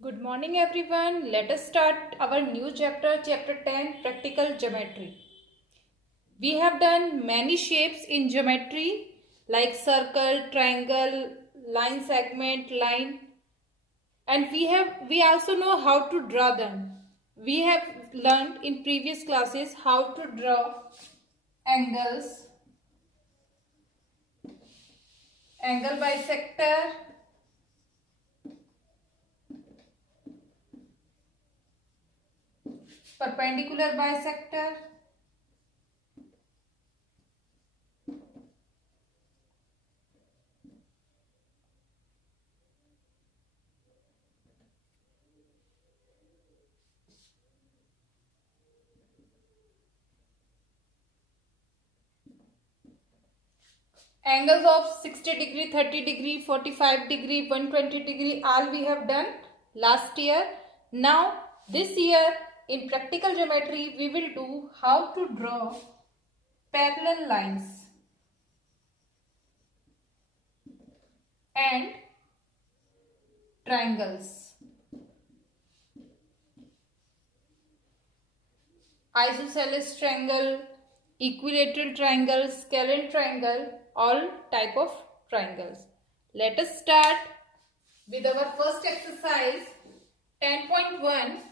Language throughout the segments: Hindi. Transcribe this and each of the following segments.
Good morning everyone. Let us start our new chapter, chapter 10, practical geometry. We have done many shapes in geometry like circle, triangle, line segment, line, and we also know how to draw them. We have learned in previous classes how to draw angles, angle bisector, perpendicular bisector, angles of 60 degree, 30 degree, 45 degree, 120 degree, all we have done last year. Now this year in practical geometry we will do how to draw parallel lines and triangles, isosceles triangle, equilateral triangle, scalene triangle, all type of triangles. Let us start with our first exercise 10.1.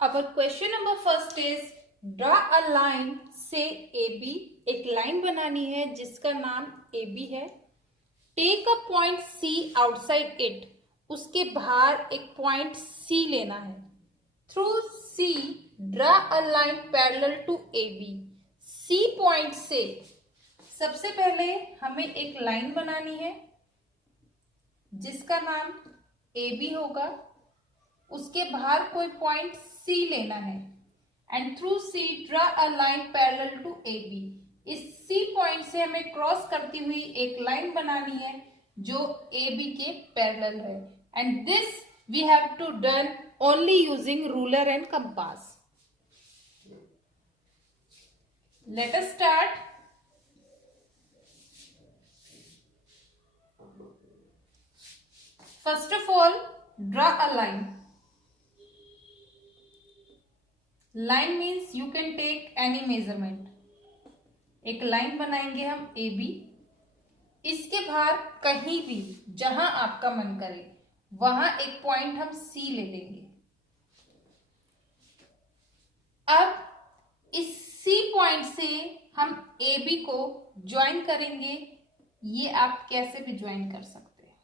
Our question number first is draw a line से AB, एक लाइन बनानी है जिसका नाम AB है. Take a point C outside it, उसके बाहर एक पॉइंट C लेना है. Through C draw a line parallel to AB. C point से सबसे पहले हमें एक लाइन बनानी है जिसका नाम AB होगा. उसके बाहर कोई पॉइंट C लेना है and through C draw a line parallel to AB. इस C पॉइंट से हमें क्रॉस करती हुई एक लाइन बनानी है जो AB के पैरेलल है. And this we have to done only using ruler and compass. Let us start. First of all draw a line. Line means you can take any measurement. एक लाइन बनाएंगे हम AB. इसके बाहर कहीं भी जहां आपका मन करे वहां एक पॉइंट हम C ले लेंगे. अब इस C पॉइंट से हम AB को ज्वाइन करेंगे. ये आप कैसे भी ज्वाइन कर सकते हैं.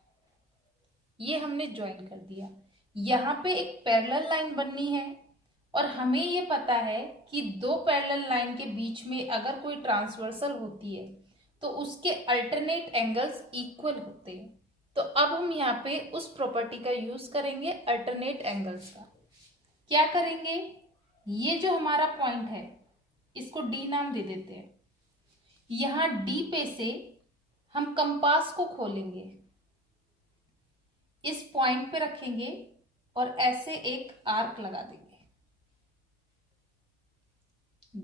ये हमने ज्वाइन कर दिया. यहां पे एक पैरेलल लाइन बननी है और हमें ये पता है कि दो पैरेलल लाइन के बीच में अगर कोई ट्रांसवर्सल होती है तो उसके अल्टरनेट एंगल्स इक्वल होते हैं. तो अब हम यहाँ पे उस प्रॉपर्टी का यूज करेंगे अल्टरनेट एंगल्स का. क्या करेंगे, ये जो हमारा पॉइंट है इसको D नाम दे देते हैं. यहाँ D पे से हम कंपास को खोलेंगे, इस पॉइंट पे रखेंगे और ऐसे एक आर्क लगा देंगे.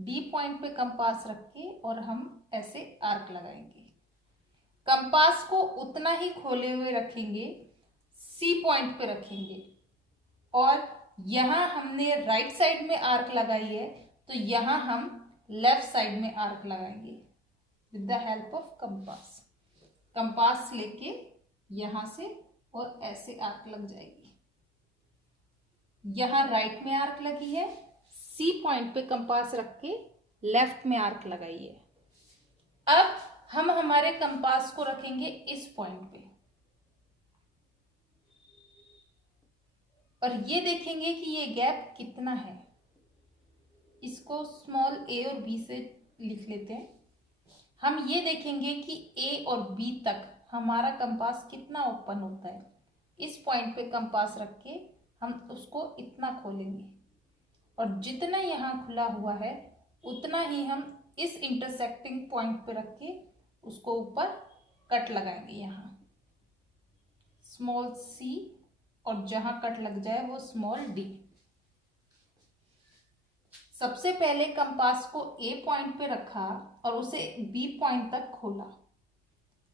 D पॉइंट पे कंपास रख के और हम ऐसे आर्क लगाएंगे. कंपास को उतना ही खोले हुए रखेंगे, C पॉइंट पे रखेंगे और यहां हमने राइट साइड में आर्क लगाई है तो यहां हम लेफ्ट साइड में आर्क लगाएंगे with the help of compass. Compass लेके यहां से और ऐसे आर्क लग जाएगी. यहां राइट में आर्क लगी है, C पॉइंट पे कंपास रख के लेफ्ट में आर्क लगाइए. अब हम हमारे कंपास को रखेंगे इस पॉइंट पे और ये देखेंगे कि ये गैप कितना है. इसको स्मॉल a और b से लिख लेते हैं. हम ये देखेंगे कि A और B तक हमारा कंपास कितना ओपन होता है. इस पॉइंट पे कंपास रख के हम उसको इतना खोलेंगे और जितना यहाँ खुला हुआ है उतना ही हम इस इंटरसेक्टिंग पॉइंट पे रख के उसको ऊपर कट लगाएंगे. यहाँ स्मॉल C और जहां कट लग जाए वो स्मॉल D. सबसे पहले कंपास को ए पॉइंट पे रखा और उसे बी पॉइंट तक खोला।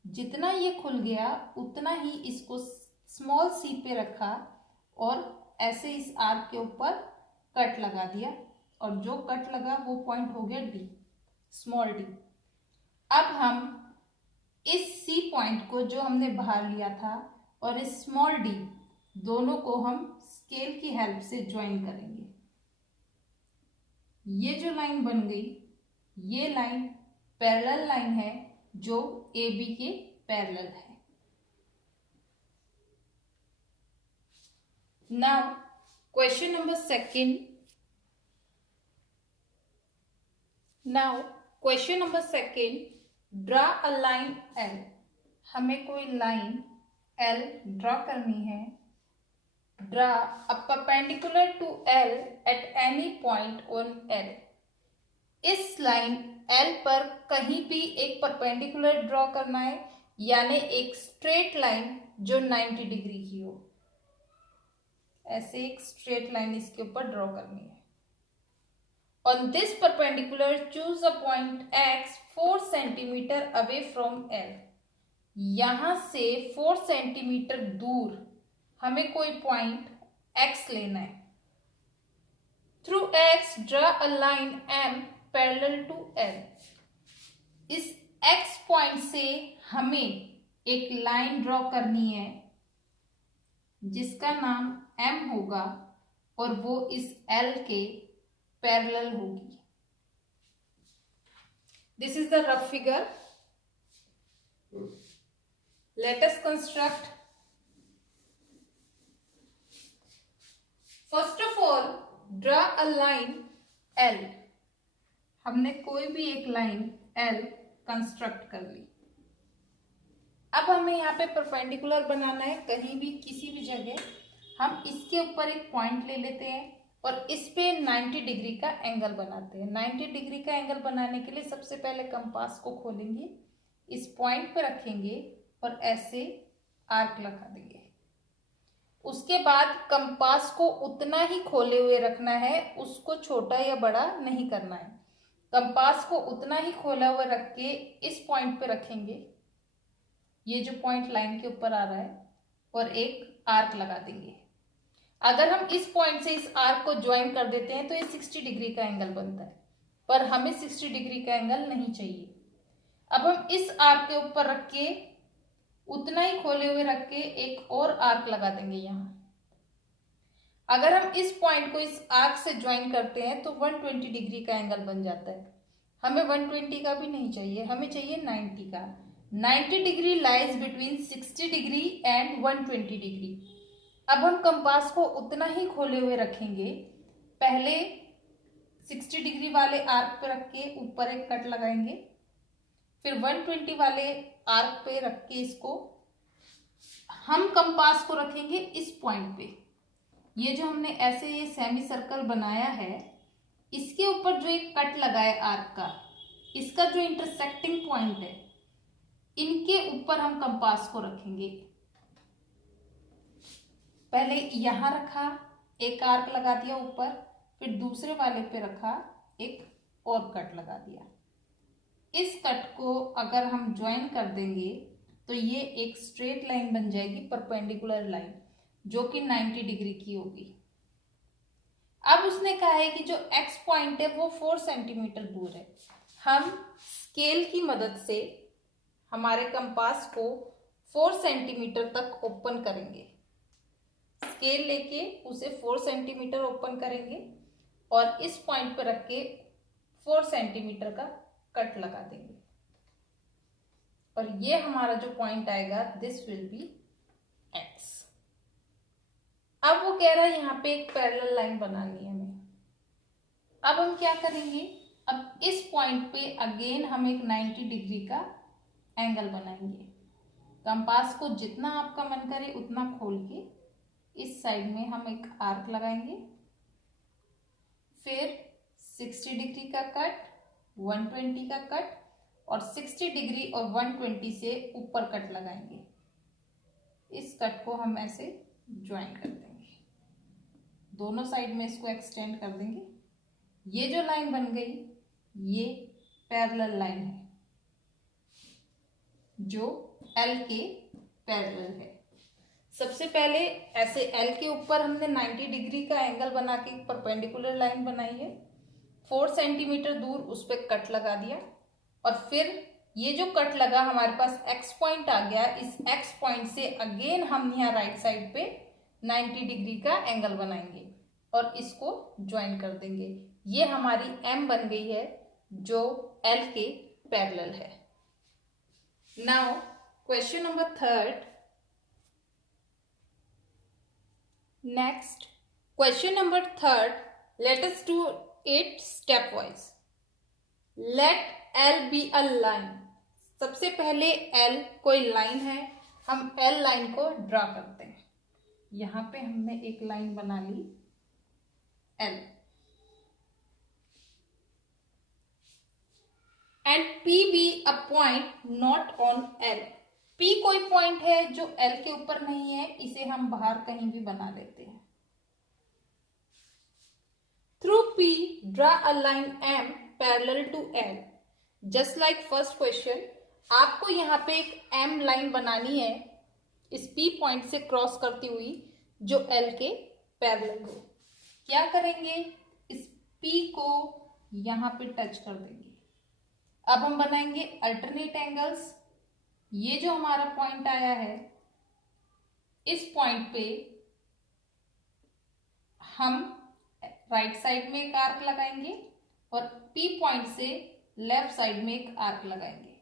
जितना ये खुल गया उतना ही इसको स्मॉल सी पे रखा और ऐसे इस आर्क के ऊपर कट लगा दिया और जो कट लगा वो पॉइंट हो गया डी, स्मॉल डी। अब हम इस सी पॉइंट को जो हमने बाहर लिया था और इस स्मॉल डी दोनों को हम स्केल की हेल्प से ज्वाइन करेंगे। ये जो लाइन बन गई ये लाइन पैरेलल लाइन है जो ए बी के पैरेलल है। Now question number second. Now question number second, draw a line L. हमें कोई लाइन एल ड्रॉ करनी है। Draw a perpendicular to L at any point on L. इस लाइन एल पर कहीं भी एक परपेंडिकुलर ड्रॉ करना है, यानी एक स्ट्रेट लाइन जो 90 डिग्री की हो। ऐसे एक स्ट्रेट लाइन इसके ऊपर ड्रॉ करनी है। On this perpendicular, choose a point x 4 centimetre away from L। यहां से 4 सेंटीमीटर दूर हमें कोई पॉइंट x लेना है। Through x draw a line m parallel to L। इस x पॉइंट से हमें एक लाइन ड्रॉ करनी है जिसका नाम m होगा और वो इस L के पैरेलल होगी। This is the rough figure. Let us construct. First of all draw a line L। हमने कोई भी एक लाइन L कंस्ट्रक्ट कर ली। अब हमें यहाँ पे परपेंडिकुलर बनाना है, कहीं भी किसी भी जगह हम इसके ऊपर एक पॉइंट ले लेते हैं और इस पे 90 डिग्री का एंगल बनाते हैं। 90 डिग्री का एंगल बनाने के लिए सबसे पहले कंपास को खोलेंगे, इस पॉइंट पे रखेंगे और ऐसे आर्क लगा देंगे। उसके बाद कंपास को उतना ही खोले हुए रखना है, उसको छोटा या बड़ा नहीं करना है। कंपास को उतना ही खोला हुआ रख के इस पॉइंट पे रखेंगे, ये जो पॉइंट लाइन के ऊपर आ रहा है, और एक आर्क लगा देंगे। अगर हम इस पॉइंट से इस आर्क को ज्वाइन कर देते हैं तो ये 60 डिग्री का एंगल बनता है, पर हमें 60 डिग्री का एंगल नहीं चाहिए। अब हम इस आर्क के ऊपर रख के उतना ही खोले हुए रख के एक और आर्क लगा देंगे यहाँ। अगर हम इस पॉइंट को इस आर्क से ज्वाइन करते हैं तो 120 डिग्री का एंगल बन जाता है। हमें 120 का भी नहीं चाहिए, हमें चाहिए 90 का। 90 degree lies between 60 degree and 120 degree. अब हम कंपास को उतना ही खोले हुए रखेंगे। पहले 60 डिग्री वाले आर्क पे रख के ऊपर एक कट लगाएंगे, फिर 120 वाले आर्क पे रख के इसको हम कंपास को रखेंगे इस पॉइंट पे। ये जो हमने ऐसे ये सेमी सर्कल बनाया है, इसके ऊपर जो एक कट लगा है आर्क का, इसका जो इंटरसेक्टिंग पॉइंट है, इनके ऊपर हम कंपास को रखेंगे। पहले यहां रखा, एक आर्क लगा दिया ऊपर, फिर दूसरे वाले पे रखा, एक और कट लगा दिया। इस कट को अगर हम ज्वाइन कर देंगे तो ये एक स्ट्रेट लाइन बन जाएगी, परपेंडिकुलर लाइन, जो कि 90 डिग्री की होगी। अब उसने कहा है कि जो एक्स पॉइंट है वो 4 सेंटीमीटर दूर है। हम स्केल की मदद से हमारे कंपास को 4 सेंटीमीटर तक ओपन करेंगे। स्केल लेके उसे 4 सेंटीमीटर ओपन करेंगे और इस पॉइंट पर रख के 4 सेंटीमीटर का कट लगा देंगे, और ये हमारा जो पॉइंट आएगा दिस विल बी एक्स। अब वो कह रहा है यहाँ पे एक पैरेलल लाइन बनानी है हमें। अब हम क्या करेंगे, अब इस पॉइंट पे अगेन हम एक 90 डिग्री का एंगल बनाएंगे। कंपास को जितना आपका मन करे उतना खोल के इस साइड में हम एक आर्क लगाएंगे, फिर 60 डिग्री का कट, 120 का कट, और 60 डिग्री और 120 से ऊपर कट लगाएंगे। इस कट को हम ऐसे ज्वाइन कर देंगे, दोनों साइड में इसको एक्सटेंड कर देंगे। ये जो लाइन बन गई ये पैरेलल लाइन है जो एल के पैरेलल है। सबसे पहले ऐसे एल के ऊपर हमने 90 डिग्री का एंगल बना के परपेंडिकुलर लाइन बनाई है। 4 सेंटीमीटर दूर उस पर कट लगा दिया और फिर ये जो कट लगा हमारे पास एक्स पॉइंट आ गया। इस एक्स पॉइंट से अगेन हम यहाँ राइट साइड पे 90 डिग्री का एंगल बनाएंगे और इसको ज्वाइन कर देंगे। ये हमारी एम बन गई है जो एल के पैरेलल है। Now question number 3। Next question number 3, let us do it step wise. Let L be a line. सबसे पहले एल कोई लाइन है, हम एल लाइन को ड्रा करते हैं। यहां पे हमने एक लाइन बना ली L and P be a point not on L. P कोई पॉइंट है जो एल के ऊपर नहीं है, इसे हम बाहर कहीं भी बना लेते हैं। Through P draw a line M parallel to L. Just like first question, आपको यहाँ पे एक एम लाइन बनानी है इस पी पॉइंट से क्रॉस करती हुई जो एल के पैरेलल हो। क्या करेंगे, इस पी को यहाँ पे टच कर देंगे। अब हम बनाएंगे अल्टरनेट एंगल्स। ये जो हमारा पॉइंट आया है इस पॉइंट पे हम राइट साइड में एक आर्क लगाएंगे और पी पॉइंट से लेफ्ट साइड में एक आर्क लगाएंगे।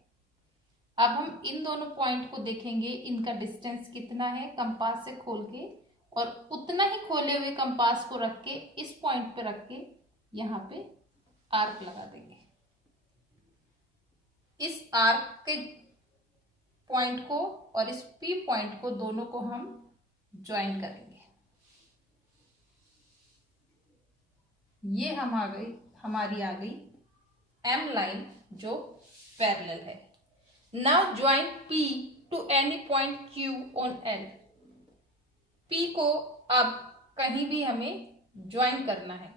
अब हम इन दोनों पॉइंट को देखेंगे, इनका डिस्टेंस कितना है कंपास से खोल के, और उतना ही खोले हुए कंपास को रख के इस पॉइंट पे रख के यहाँ पे आर्क लगा देंगे। इस आर्क के पॉइंट को और इस पी पॉइंट को दोनों को हम ज्वाइन करेंगे। ये हमारी आ गई एम लाइन जो पैरेलल है। Now join P to any point Q on L. P को अब कहीं भी हमें ज्वाइन करना है।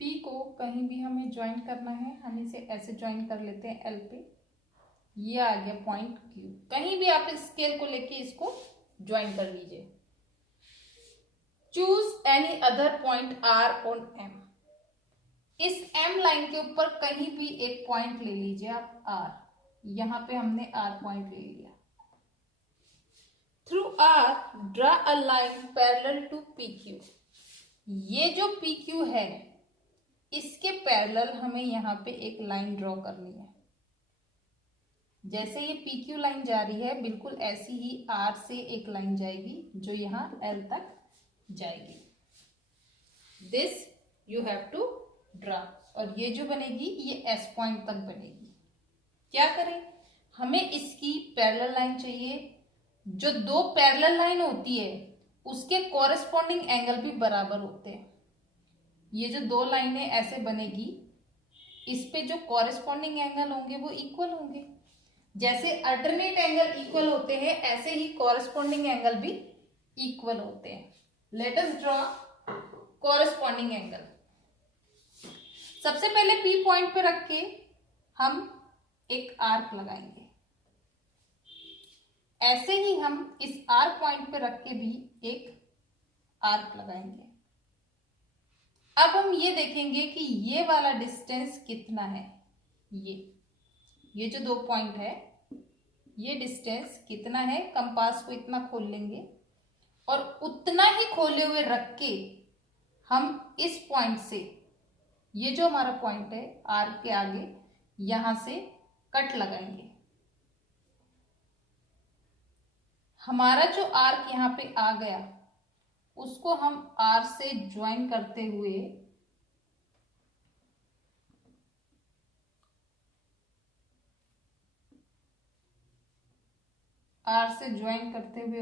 पी को कहीं भी हमें ज्वाइन करना है, हम इसे ऐसे ज्वाइन कर लेते हैं एल पे। ये आ गया पॉइंट क्यू। कहीं भी आप इस स्केल को लेके इसको ज्वाइन कर लीजिए। Choose any other point R on M. इस एम लाइन के ऊपर कहीं भी एक पॉइंट ले लीजिए आप आर। यहां पे हमने आर पॉइंट ले लिया। Through R draw a line parallel to P Q. ये जो पी क्यू है इसके पैरेलल हमें यहाँ पे एक लाइन ड्रॉ करनी है। जैसे ये पी क्यू लाइन जा रही है बिल्कुल ऐसी ही आर से एक लाइन जाएगी जो यहाँ एल तक जाएगी। This you have to draw. और ये जो बनेगी ये एस पॉइंट तक बनेगी। क्या करें, हमें इसकी पैरेलल लाइन चाहिए। जो दो पैरेलल लाइन होती है उसके कॉरेस्पॉन्डिंग एंगल भी बराबर होते हैं। ये जो दो लाइनें ऐसे बनेगी इस पे जो कॉरेस्पॉन्डिंग एंगल होंगे वो इक्वल होंगे। जैसे अल्टरनेट एंगल इक्वल होते हैं ऐसे ही कॉरेस्पॉन्डिंग एंगल भी इक्वल होते हैं। Let us draw corresponding angle. सबसे पहले पी पॉइंट पे रख के हम एक आर्क लगाएंगे। ऐसे ही हम इस आर्क पॉइंट पे रख के भी एक आर्क लगाएंगे। अब हम ये देखेंगे कि ये वाला डिस्टेंस कितना है। ये जो दो पॉइंट है ये डिस्टेंस कितना है, कंपास को इतना खोल लेंगे और उतना ही खोले हुए रख के हम इस पॉइंट से, ये जो हमारा पॉइंट है आर्क के आगे, यहां से कट लगाएंगे। हमारा जो आर्क यहाँ पे आ गया उसको हम आर से ज्वाइन करते हुए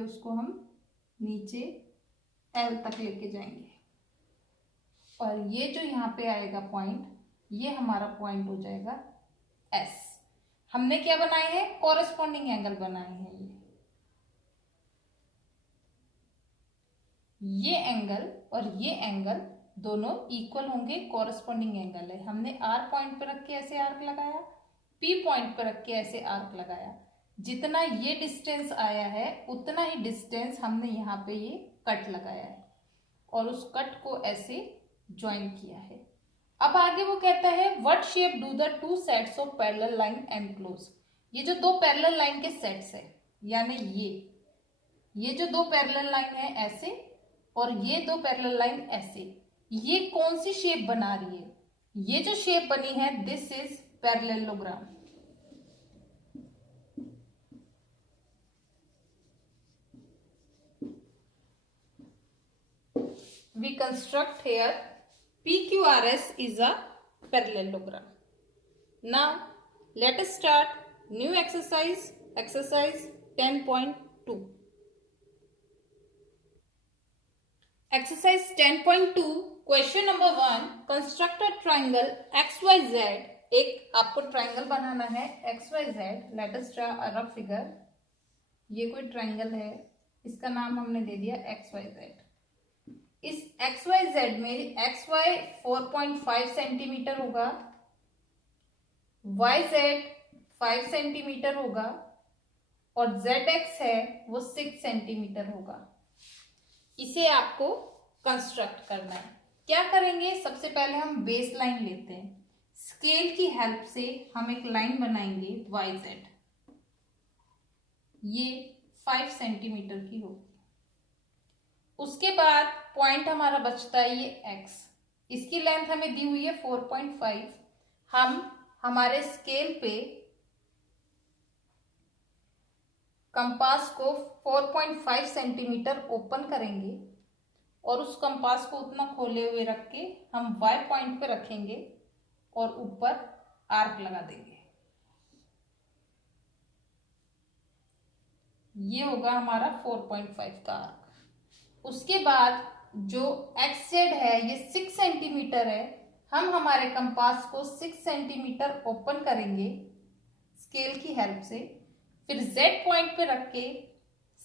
उसको हम नीचे एल तक लेके जाएंगे। और ये जो यहाँ पे आएगा पॉइंट, ये हमारा पॉइंट हो जाएगा एस। हमने क्या बनाए हैं, कॉरेस्पॉन्डिंग एंगल बनाए हैं। ये एंगल और ये एंगल दोनों इक्वल होंगे, कॉरस्पॉन्डिंग एंगल है। हमने आर पॉइंट पर रख के ऐसे आर्क लगाया, पी पॉइंट पर रख के ऐसे आर्क लगाया। जितना ये डिस्टेंस आया है उतना ही डिस्टेंस हमने यहाँ पे ये कट लगाया है और उस कट को ऐसे ज्वाइन किया है। अब आगे वो कहता है what shape do the two sets of parallel line enclose. ये जो दो पैरेलल लाइन के सेट्स है, यानी ये जो दो पैरेलल लाइन है ऐसे और ये दो पैरेलल लाइन ऐसे, ये कौन सी शेप बना रही है? ये जो शेप बनी है this is parallelogram. We construct here PQRS is a parallelogram. Now let us start new exercise 10.2. Exercise 10.2 question number 1, construct a triangle XYZ। एक आपको ट्राइंगल बनाना है XYZ। Let us draw a rough figure. ये कोई ट्राइंगल है, इसका नाम हमने दे दिया XYZ। इस XYZ में XY 4.5 सेंटीमीटर होगा, YZ 5 सेंटीमीटर होगा और ZX है वो 6 सेंटीमीटर होगा। इसे आपको कंस्ट्रक्ट करना है। क्या करेंगे? सबसे पहले हम बेस लाइन लेते हैं, स्केल की हेल्प से हम एक लाइन बनाएंगे YZ। ये 5 सेंटीमीटर की होगी। उसके बाद पॉइंट हमारा बचता है ये X, इसकी लेंथ हमें दी हुई है 4.5। हम हमारे स्केल पे कंपास को 4.5 सेंटीमीटर ओपन करेंगे और उस कंपास को उतना खोले हुए रख के हम Y पॉइंट पे रखेंगे और ऊपर आर्क लगा देंगे। ये होगा हमारा 4.5 का आर्क। उसके बाद जो XZ है ये 6 सेंटीमीटर है, हम हमारे कंपास को 6 सेंटीमीटर ओपन करेंगे स्केल की हेल्प से, फिर Z पॉइंट पे रख के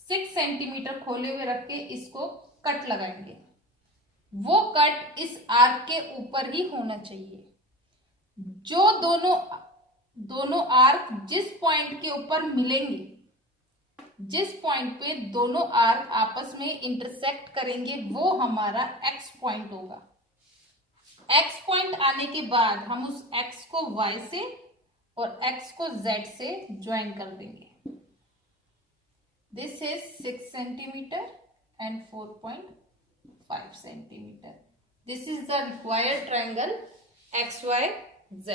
6 सेंटीमीटर खोले हुए रख के इसको कट लगाएंगे। वो कट इस आर्क के ऊपर ही होना चाहिए। जो दोनों आर्क जिस पॉइंट के ऊपर मिलेंगे, जिस पॉइंट पे दोनों आर्क आपस में इंटरसेक्ट करेंगे वो हमारा X पॉइंट होगा। X पॉइंट आने के बाद हम उस X को Y से और X को Z से ज्वाइन कर देंगे। This is 6 centimetre and 4.5 centimetre. This is the required triangle XYZ।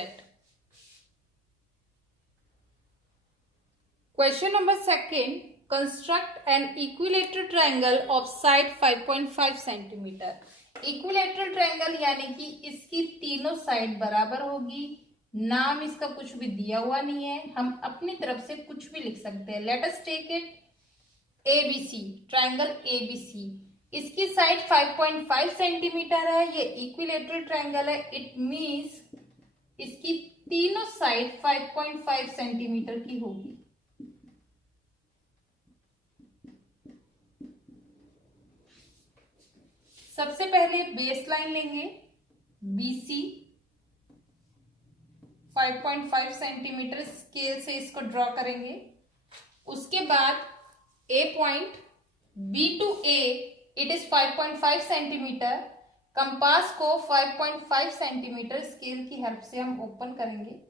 Question number 2, construct an equilateral triangle of side 5.5 centimetre. Equilateral triangle यानी कि इसकी तीनों साइड बराबर होगी। नाम इसका कुछ भी दिया हुआ नहीं है, हम अपनी तरफ से कुछ भी लिख सकते हैं। Let us take it ABC, triangle ABC। इसकी साइड 5.5 सेंटीमीटर है, ये इक्विलेटरल ट्रायंगल है। इट मीन्स इसकी तीनों साइड 5.5 सेंटीमीटर की होगी। सबसे पहले बेस लाइन लेंगे BC, 5.5 सेंटीमीटर स्केल से इसको ड्रॉ करेंगे। उसके बाद A point B to A it is 5.5 centimetre. Compass को 5.5 सेंटीमीटर स्केल की हेल्प से हम ओपन करेंगे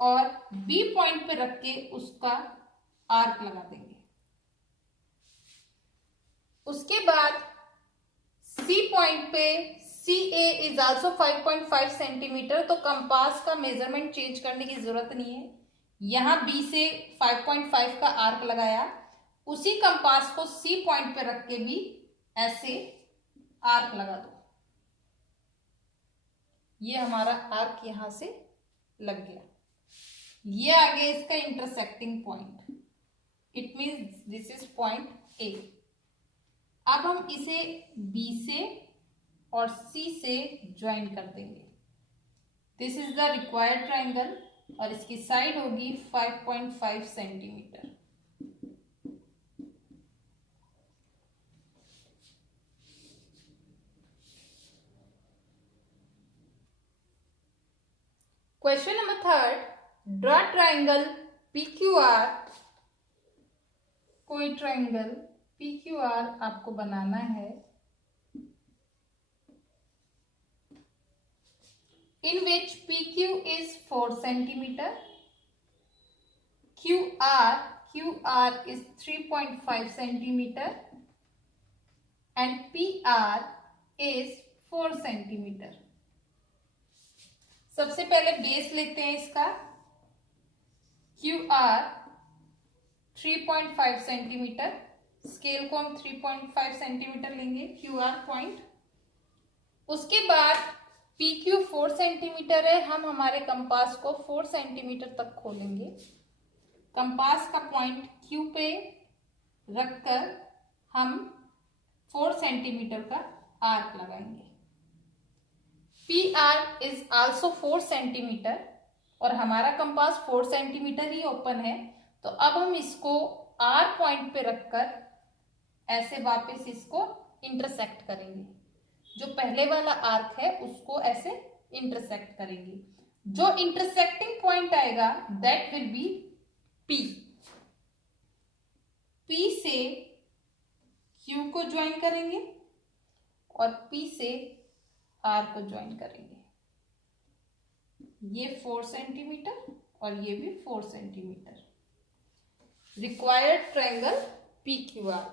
और B पॉइंट पे रख के उसका आर्क लगा देंगे। उसके बाद C पॉइंट पे CA इज आल्सो 5.5 सेंटीमीटर। तो कंपास का मेजरमेंट चेंज करने की जरूरत नहीं है। यहां B से 5.5 का आर्क लगाया, उसी कंपास को C पॉइंट पे रख के भी ऐसे आर्क लगा दो। ये हमारा आर्क यहां से लग गया। ये आ गया इसका intersecting point. It means this is point A। अब हम इसे B से और C से ज्वाइन कर देंगे। This is the required triangle और इसकी साइड होगी 5.5 centimetre. Question number 3, draw triangle PQR। कोई ट्राइंगल PQR आपको बनाना है, in which PQ is 4 centimeter, QR is 3.5 centimeter and PR is 4 centimeter। सबसे पहले बेस लेते हैं इसका। QR 3.5 सेंटीमीटर, स्केल को हम 3.5 सेंटीमीटर लेंगे, QR पॉइंट। उसके बाद PQ 4 सेंटीमीटर है, हम हमारे कंपास को 4 सेंटीमीटर तक खोलेंगे। कंपास का पॉइंट Q पे रखकर हम 4 सेंटीमीटर का आर्क लगाएंगे। PR इज आल्सो 4 सेंटीमीटर और हमारा कंपास 4 सेंटीमीटर ही ओपन है, तो अब हम इसको R पॉइंट पे रखकर ऐसे वापस इसको इंटरसेक्ट करेंगे। जो पहले वाला आर्क है उसको ऐसे इंटरसेक्ट करेंगे। जो इंटरसेक्टिंग पॉइंट आएगा that will be P। P से Q को ज्वाइन करेंगे और P से R को ज्वाइन करेंगे। ये 4 सेंटीमीटर और ये भी 4 centimetre. Required triangle PQR।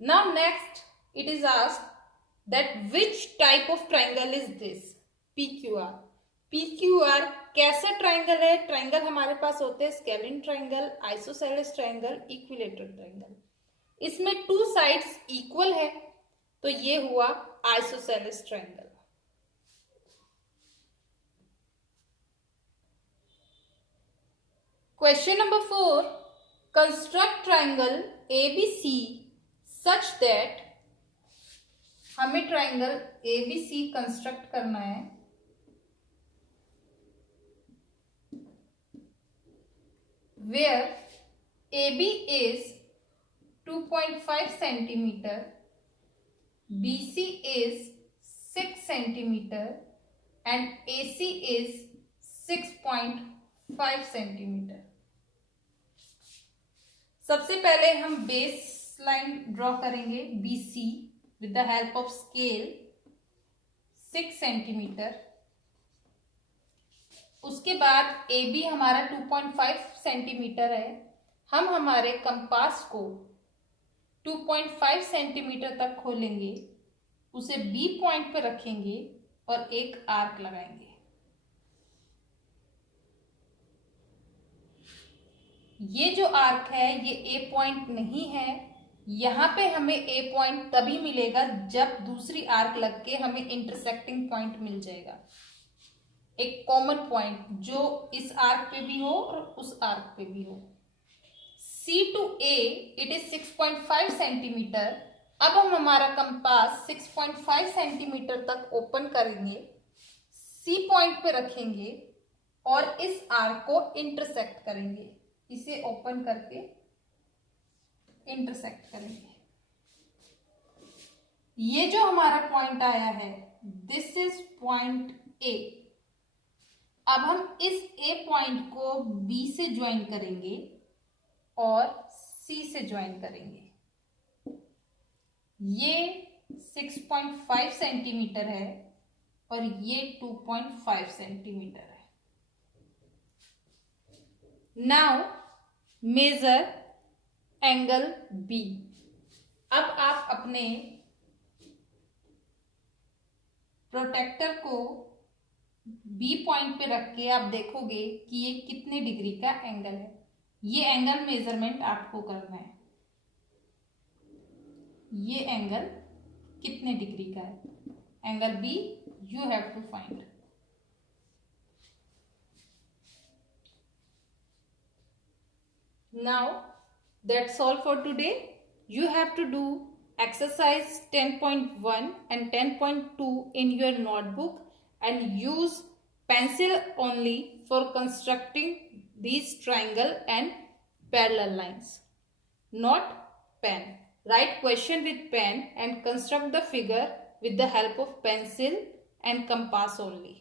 Now next it is asked that which type of triangle is this? PQR। PQR कैसा ट्राइंगल है? ट्राइंगल हमारे पास होते हैं scalene triangle, isosceles triangle, equilateral triangle. इसमें 2 साइड्स इक्वल है, तो ये हुआ isosceles triangle. Question number 4, construct triangle ABC such that. हमें ट्राइंगल ABC कंस्ट्रक्ट करना है where AB is 2.5 centimeter, BC is 6 centimeter and AC is 6.5 centimeter। सबसे पहले हम बेस लाइन ड्रॉ करेंगे BC with the help of scale 6 centimetre. उसके बाद AB हमारा 2.5 सेंटीमीटर है, हम हमारे कंपास को 2.5 सेंटीमीटर तक खोलेंगे, उसे B पॉइंट पर रखेंगे और एक आर्क लगाएंगे। ये जो आर्क है ये A पॉइंट नहीं है, यहाँ पे हमें A पॉइंट तभी मिलेगा जब दूसरी आर्क लग के हमें इंटरसेक्टिंग पॉइंट मिल जाएगा, एक कॉमन पॉइंट जो इस आर्क पे भी हो और उस आर्क पे भी हो। C to A it is 6.5 centimetre. अब हम हमारा कंपास 6.5 सेंटीमीटर तक ओपन करेंगे, C पॉइंट पे रखेंगे और इस आर्क को इंटरसेक्ट करेंगे। इसे ओपन करके इंटरसेक्ट करेंगे। ये जो हमारा पॉइंट आया है दिस इज पॉइंट A। अब हम इस A पॉइंट को B से ज्वाइन करेंगे और C से ज्वाइन करेंगे। ये 6.5 सेंटीमीटर है और ये 2.5 सेंटीमीटर है। Now measure angle B। अब आप अपने प्रोटेक्टर को B पॉइंट पे रख के आप देखोगे कि ये कितने डिग्री का एंगल है। ये एंगल मेजरमेंट आपको करना है, ये एंगल कितने डिग्री का है, angle B you have to find. Now that's all for today. You have to do exercise 10.1 and 10.2 in your notebook and use pencil only for constructing these triangle and parallel lines, not pen. Write question with pen and construct the figure with the help of pencil and compass only.